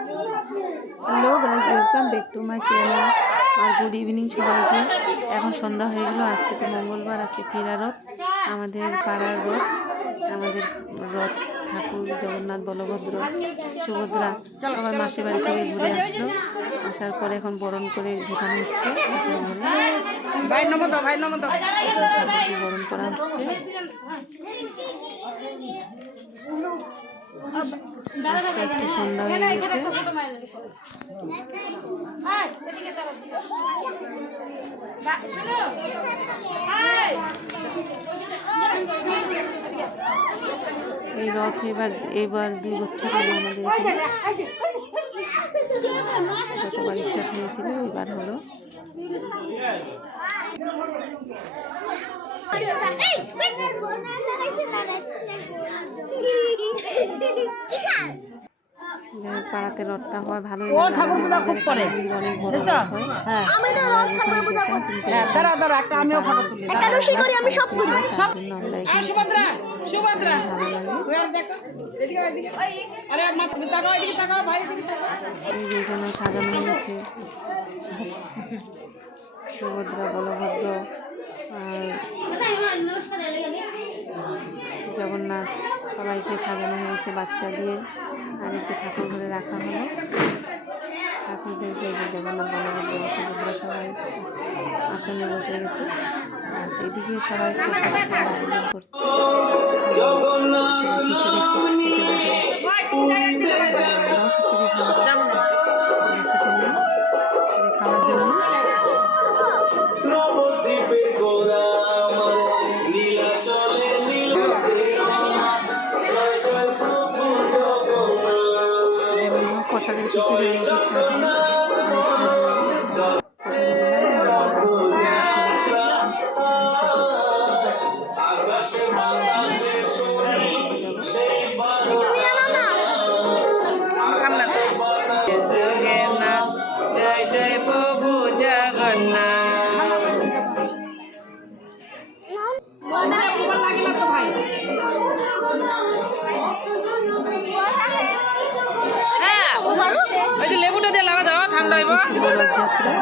Hello guys, welcome back to my channel. আর good evening সবাইকে। এখন সন্ধ্যা হয়ে গেল। আজকে তো মঙ্গলবার, আজকে ফেরা রথ, আমাদের পাড়ার রথ। আমাদের রথ ঠাকুর জগন্নাথ, বলভদ্র, সুভদ্রা সবাই মাসির বাড়ি থেকে ঘুরে আসলো। আসার পরে এখন বরণ করে ঢোকানো হচ্ছে। ঠাকুরকে বরণ করা হচ্ছে। আস্তে আস্তে সন্ধ্যা হয়ে গেছে। এই রথ এবার 2 বছর হলো আমাদের এখানে। গতবার স্টার্ট হয়েছিল, এবার হলো। পাড়াতে রথটা হয় ভালোই লাগে। অনেক বড় রথ হয়। যেখানে সাজানো হয়েছে সুভদ্রা, বলভদ্র আর জগন্নাথ, সবাইকে সাজানো হয়েছে বাচ্চা দিয়ে। আর এই যে ঠাকুর ঘরে রাখা হলো ঠাকুরদেরকে। জগন্নাথ, বলভদ্র, সুভদ্রা সবাই আসনে বসে গেছে। আর এদিকে সবাই আয়োজন করছে, খিচুড়ি খেতে বসে গেছে। আমরাও খিচুড়ি খাওয়ার জন্য প্রসাদের খিচুড়ি জয় জয় প্রভু জগন্নাথ। ওই যে লেবুটা দিয়ে লাগা দাও, ঠান্ডা হইব। রথযাত্রা